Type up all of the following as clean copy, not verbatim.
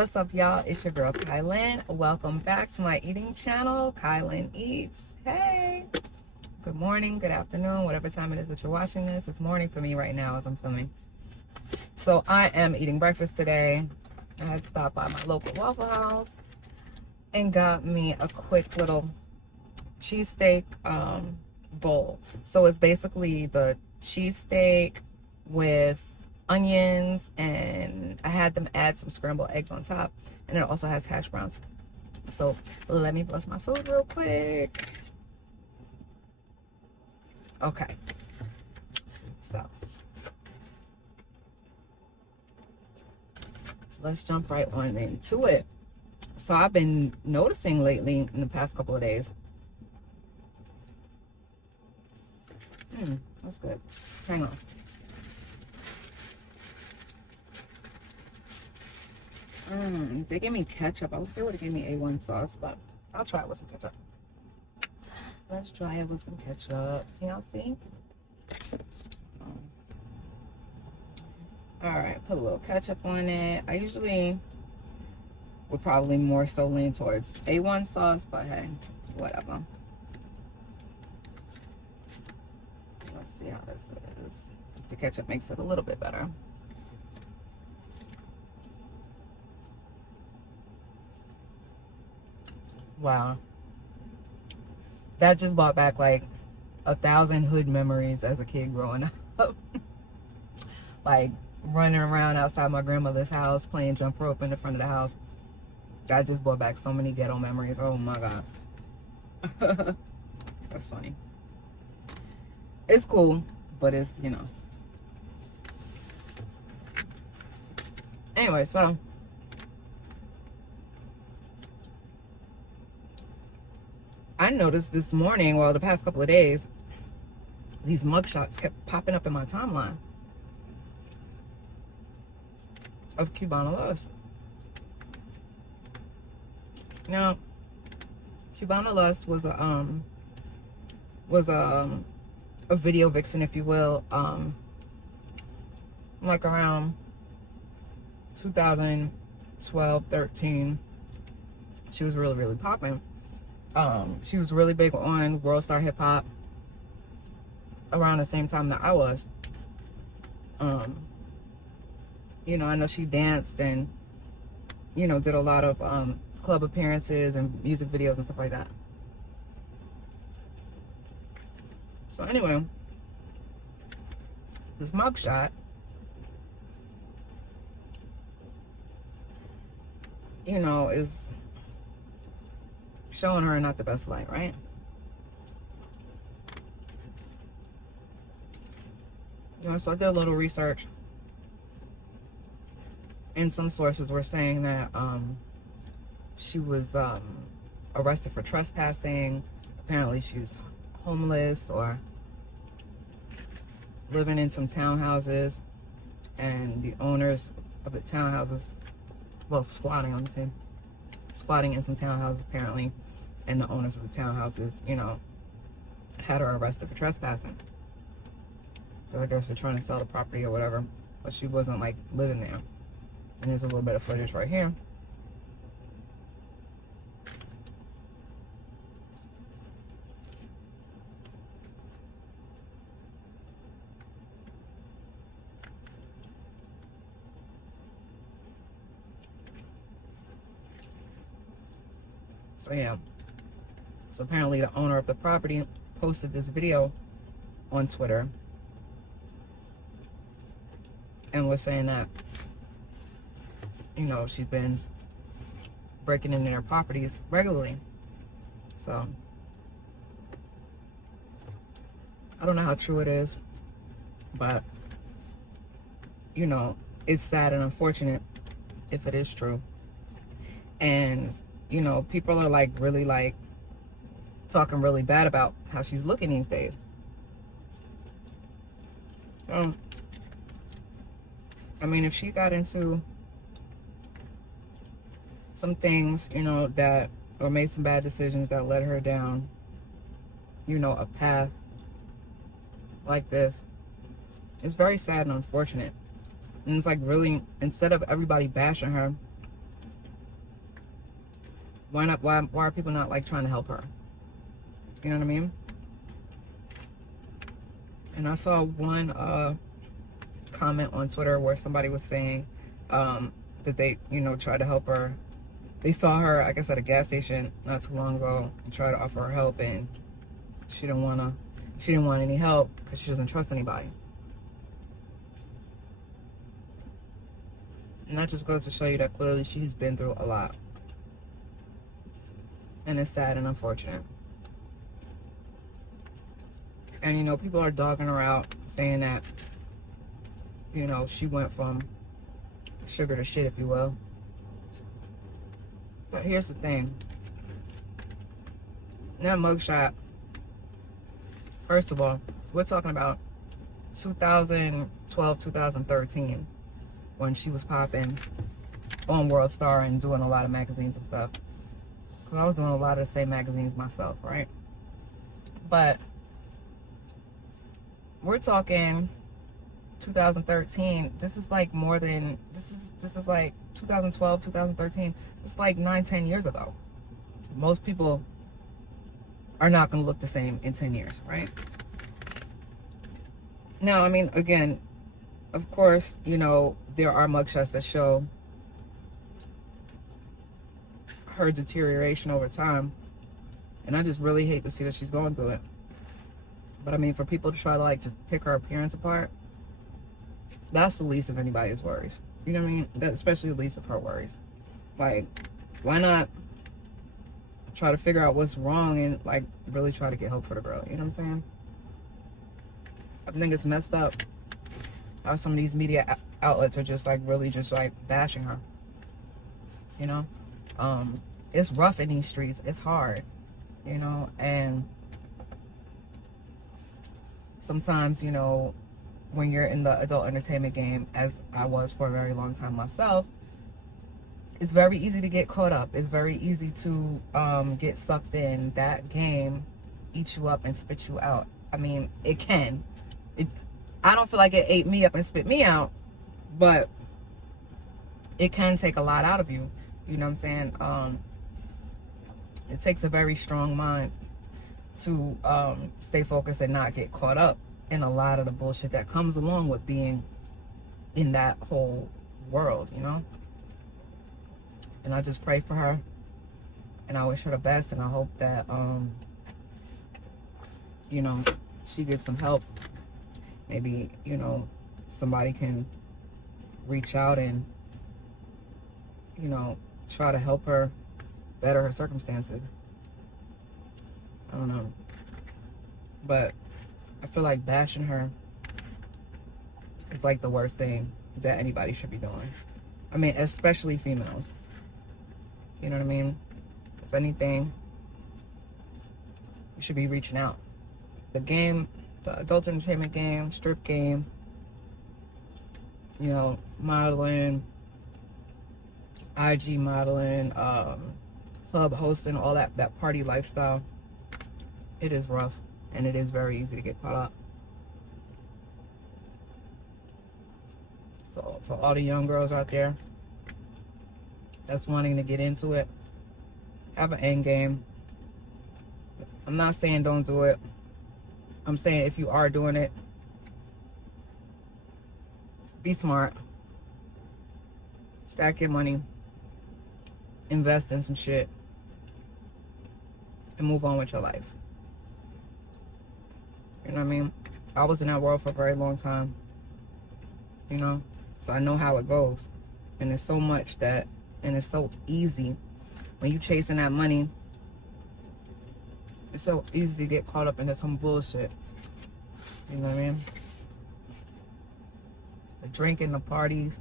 What's up, y'all? It's your girl Kailynn. Welcome back to my eating channel, Kailynn Eats. Hey, good morning, good afternoon, whatever time it is that you're watching this. It's morning for me right now as I'm filming. So I am eating breakfast today. I had stopped by my local Waffle House and got me a quick little cheesesteak bowl. So it's basically the cheesesteak with onions, and I had them add some scrambled eggs on top, and it also has hash browns. So let me bless my food real quick. Okay, so let's jump right on into it. So I've been noticing lately in the past couple of days, that's good. Hang on. They gave me ketchup. I wish they would have gave me A1 sauce, but I'll try it with some ketchup. Let's try it with some ketchup. Y'all see? All right, put a little ketchup on it. I usually would probably more so lean towards A1 sauce, but hey, whatever. Let's see how this is. The ketchup makes it a little bit better. Wow. That just brought back like 1,000 hood memories as a kid growing up. Like running around outside my grandmother's house, playing jump rope in the front of the house. That just brought back so many ghetto memories. Oh my God. That's funny. It's cool, but it's, you know. Anyway, so I noticed this morning, well, the past couple of days, these mugshots kept popping up in my timeline of Cubana Lust. Now, Cubana Lust was a video vixen, if you will, like around 2012, 13. She was really popping. She was really big on World Star Hip Hop around the same time that I was. You know, I know she danced and, you know, did a lot of club appearances and music videos and stuff like that. So anyway, this mugshot, you know, is showing her in not the best light, right? You know, so I did a little research, and some sources were saying that she was arrested for trespassing. Apparently she was homeless or living in some townhouses, and the owners of the townhouses, well, squatting in some townhouses apparently, and the owners of the townhouses, you know, had her arrested for trespassing. So I guess they're trying to sell the property or whatever, but she wasn't like living there. And there's a little bit of footage right here. So yeah, so apparently the owner of the property posted this video on Twitter and was saying that, you know, she's been breaking into their properties regularly. So I don't know how true it is, but, you know, it's sad and unfortunate if it is true. And, you know, people are like really like talking really bad about how she's looking these days. So, I mean, if she got into some things, you know, that, or made some bad decisions that led her down, you know, a path like this, it's very sad and unfortunate. And it's like really, instead of everybody bashing her Why not? Why are people not like trying to help her? You know what I mean? And I saw one comment on Twitter where somebody was saying that they, you know, tried to help her. They saw her, I guess, at a gas station not too long ago and tried to offer her help, and she didn't want any help because she doesn't trust anybody. And that just goes to show you that clearly she's been through a lot. And it's sad and unfortunate. And, you know, people are dogging her out, saying that, you know, she went from sugar to shit, if you will. But here's the thing. That mugshot, first of all, we're talking about 2012, 2013, when she was popping on World Star and doing a lot of magazines and stuff. Because I was doing a lot of the same magazines myself, right? But we're talking 2013. This is like more than, this is like 2012, 2013. It's like 9-10 years ago. Most people are not going to look the same in 10 years, right? Now, I mean, again, of course, you know, there are mugshots that show her deterioration over time. And I just really hate to see that she's going through it. But I mean, for people to try to like just pick her appearance apart, that's the least of anybody's worries. You know what I mean? That, especially the least of her worries. Like, why not try to figure out what's wrong and like really try to get help for the girl? You know what I'm saying? I think it's messed up how some of these media outlets are just like really just like bashing her. You know? It's rough in these streets. It's hard. You know? And sometimes, you know, when you're in the adult entertainment game, as I was for a very long time myself, it's very easy to get caught up. It's very easy to get sucked in. That game eats you up and spits you out. I mean, it can. I don't feel like it ate me up and spit me out, but it can take a lot out of you. You know what I'm saying? It takes a very strong mind to stay focused and not get caught up in a lot of the bullshit that comes along with being in that whole world, you know? And I just pray for her, and I wish her the best, and I hope that, you know, she gets some help. Maybe, you know, somebody can reach out and, you know, try to help her better her circumstances. I don't know. But I feel like bashing her is like the worst thing that anybody should be doing. I mean, especially females. You know what I mean? If anything, you should be reaching out. The game, the adult entertainment game, strip game, you know, modeling, IG modeling, club hosting, all that party lifestyle, it is rough, and it is very easy to get caught up. So for all the young girls out there that's wanting to get into it, have an end game. I'm not saying don't do it. I'm saying if you are doing it, be smart. Stack your money. Invest in some shit. And move on with your life. You know what I mean? I was in that world for a very long time. You know? So I know how it goes. And it's so much that, and it's so easy when you chasing that money. It's so easy to get caught up into some bullshit. You know what I mean? The drinking, the parties,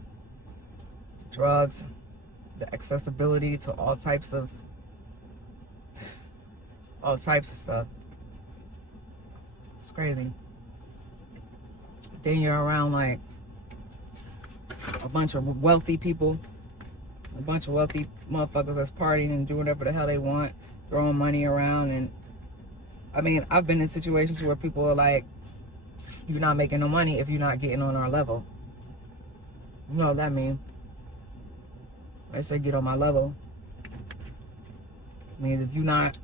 the drugs, the accessibility to all types of stuff. It's crazy. Then you're around like a bunch of wealthy people, a bunch of wealthy motherfuckers that's partying and doing whatever the hell they want, throwing money around. And I mean, I've been in situations where people are like, you're not making no money if you're not getting on our level. You know what that means? I say get on my level. Means if you're not,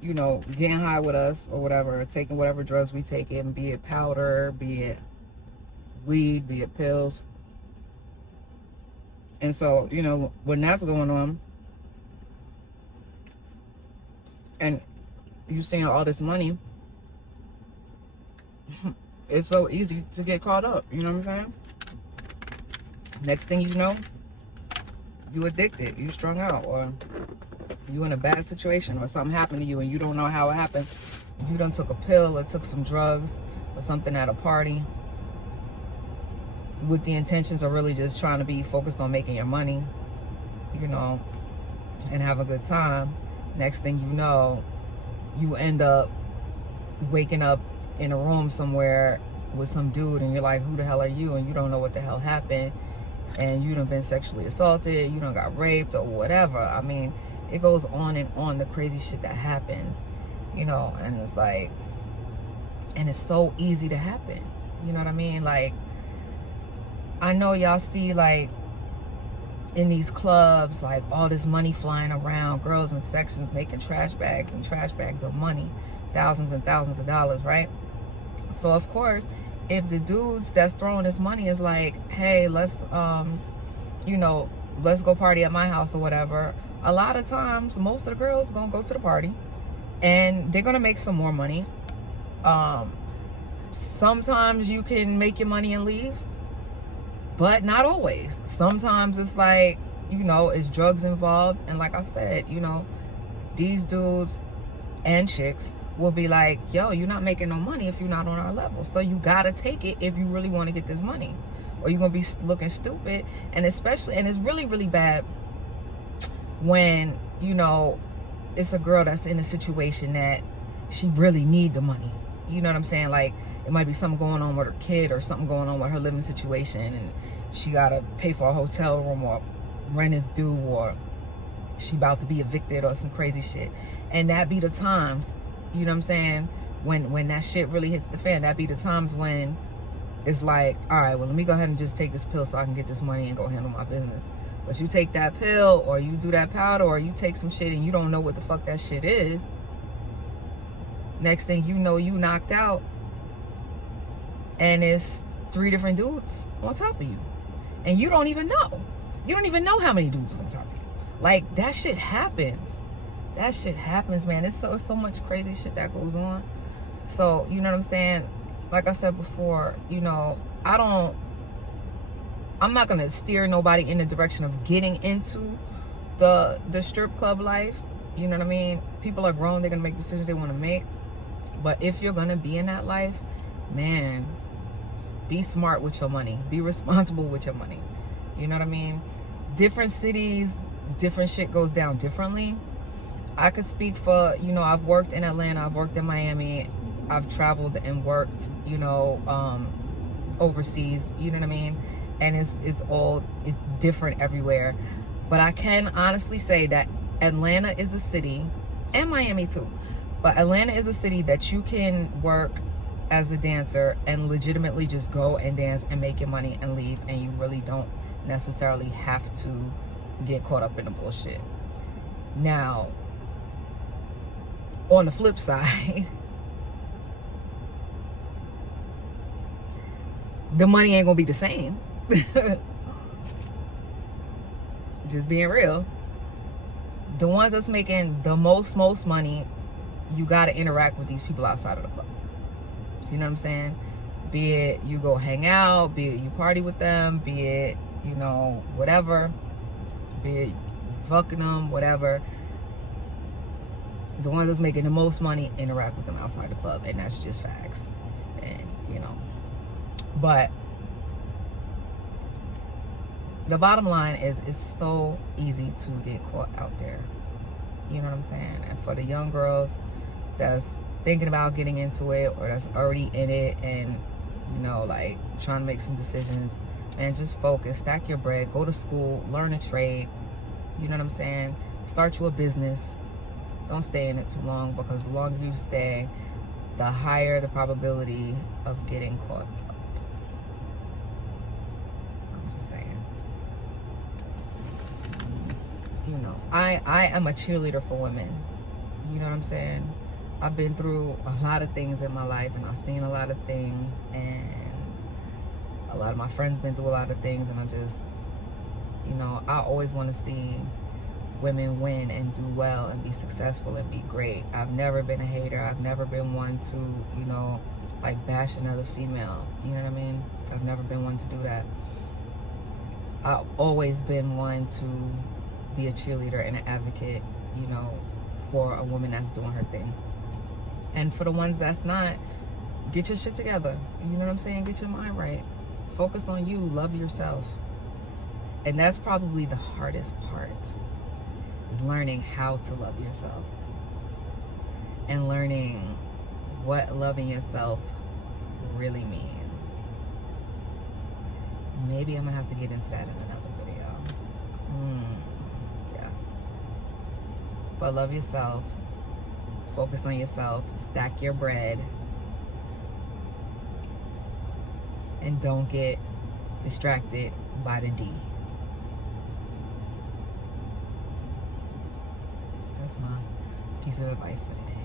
you know, getting high with us or whatever, or taking whatever drugs we take in, be it powder, be it weed, be it pills. And so, you know, when that's going on, and you seeing all this money, it's so easy to get caught up. You know what I'm saying? Next thing you know, you addicted, you strung out, or you in a bad situation, or something happened to you and you don't know how it happened. You done took a pill or took some drugs or something at a party with the intentions of really just trying to be focused on making your money, you know, and have a good time. Next thing you know, you end up waking up in a room somewhere with some dude and you're like, who the hell are you? And you don't know what the hell happened. And you done been sexually assaulted, you done got raped or whatever. I mean, it goes on and on, the crazy shit that happens, you know, and it's like, and it's so easy to happen. You know what I mean? Like, I know y'all see, like, in these clubs, like, all this money flying around, girls in sections making trash bags and trash bags of money, thousands and thousands of dollars, right? So, of course, if the dudes that's throwing this money is like, hey, let's, you know, let's go party at my house or whatever, a lot of times, most of the girls are going to go to the party, and they're going to make some more money. Sometimes you can make your money and leave, but not always. Sometimes it's like, you know, it's drugs involved. And like I said, you know, these dudes and chicks will be like, yo, you're not making no money if you're not on our level. So you got to take it if you really want to get this money, or you're going to be looking stupid. And especially, and it's really, really bad when, you know, it's a girl that's in a situation that she really need the money. You know what I'm saying? Like, it might be something going on with her kid or something going on with her living situation, and she got to pay for a hotel room, or rent is due, or she about to be evicted or some crazy shit. And that be the times, you know what I'm saying, when that shit really hits the fan. That be the times when it's like, all right, well, let me go ahead and just take this pill so I can get this money and go handle my business. But you take that pill, or you do that powder, or you take some shit and you don't know what the fuck that shit is. Next thing you know, you knocked out, and it's 3 different dudes on top of you, and you don't even know. You don't even know how many dudes was on top of you. Like, that shit happens. That shit happens, man. It's so much crazy shit that goes on. So, you know what I'm saying? Like I said before, you know, I'm not gonna steer nobody in the direction of getting into the strip club life. You know what I mean? People are grown, they're gonna make decisions they want to make. But if you're gonna be in that life, man, be smart with your money. Be responsible with your money. You know what I mean? Different cities, different shit goes down differently. I could speak for, you know, I've worked in Atlanta, I've worked in Miami, I've traveled and worked, you know, overseas, you know what I mean? And it's different everywhere. But I can honestly say that Atlanta is a city, and Miami too, but Atlanta is a city that you can work as a dancer and legitimately just go and dance and make your money and leave, and you really don't necessarily have to get caught up in the bullshit. Now, on the flip side, the money ain't gonna be the same. Just being real. The ones that's making the most money, you gotta interact with these people outside of the club. You know what I'm saying? Be it you go hang out, be it you party with them, be it, you know, whatever, be it fucking them, whatever. The ones that's making the most money, interact with them outside the club, and that's just facts. And, you know, but the bottom line is, it's so easy to get caught out there. You know what I'm saying? And for the young girls that's thinking about getting into it, or that's already in it and, you know, like trying to make some decisions, and just focus, stack your bread, go to school, learn a trade. You know what I'm saying? Start you a business. Don't stay in it too long, because the longer you stay, the higher the probability of getting caught up. I'm just saying. you know, I am a cheerleader for women. You know what I'm saying? I've been through a lot of things in my life, and I've seen a lot of things, and a lot of my friends been through a lot of things, and I just, you know, I always want to see women win and do well and be successful and be great. I've never been a hater. I've never been one to, you know, like bash another female. You know what I mean? I've never been one to do that. I've always been one to be a cheerleader and an advocate, you know, for a woman that's doing her thing. And for the ones that's not, get your shit together. You know what I'm saying? Get your mind right. Focus on you. Love yourself. And that's probably the hardest part, is learning how to love yourself. And learning what loving yourself really means. Maybe I'm going to have to get into that in another video. Yeah. But love yourself. Focus on yourself. Stack your bread. And don't get distracted by the D. That's my piece of advice for today.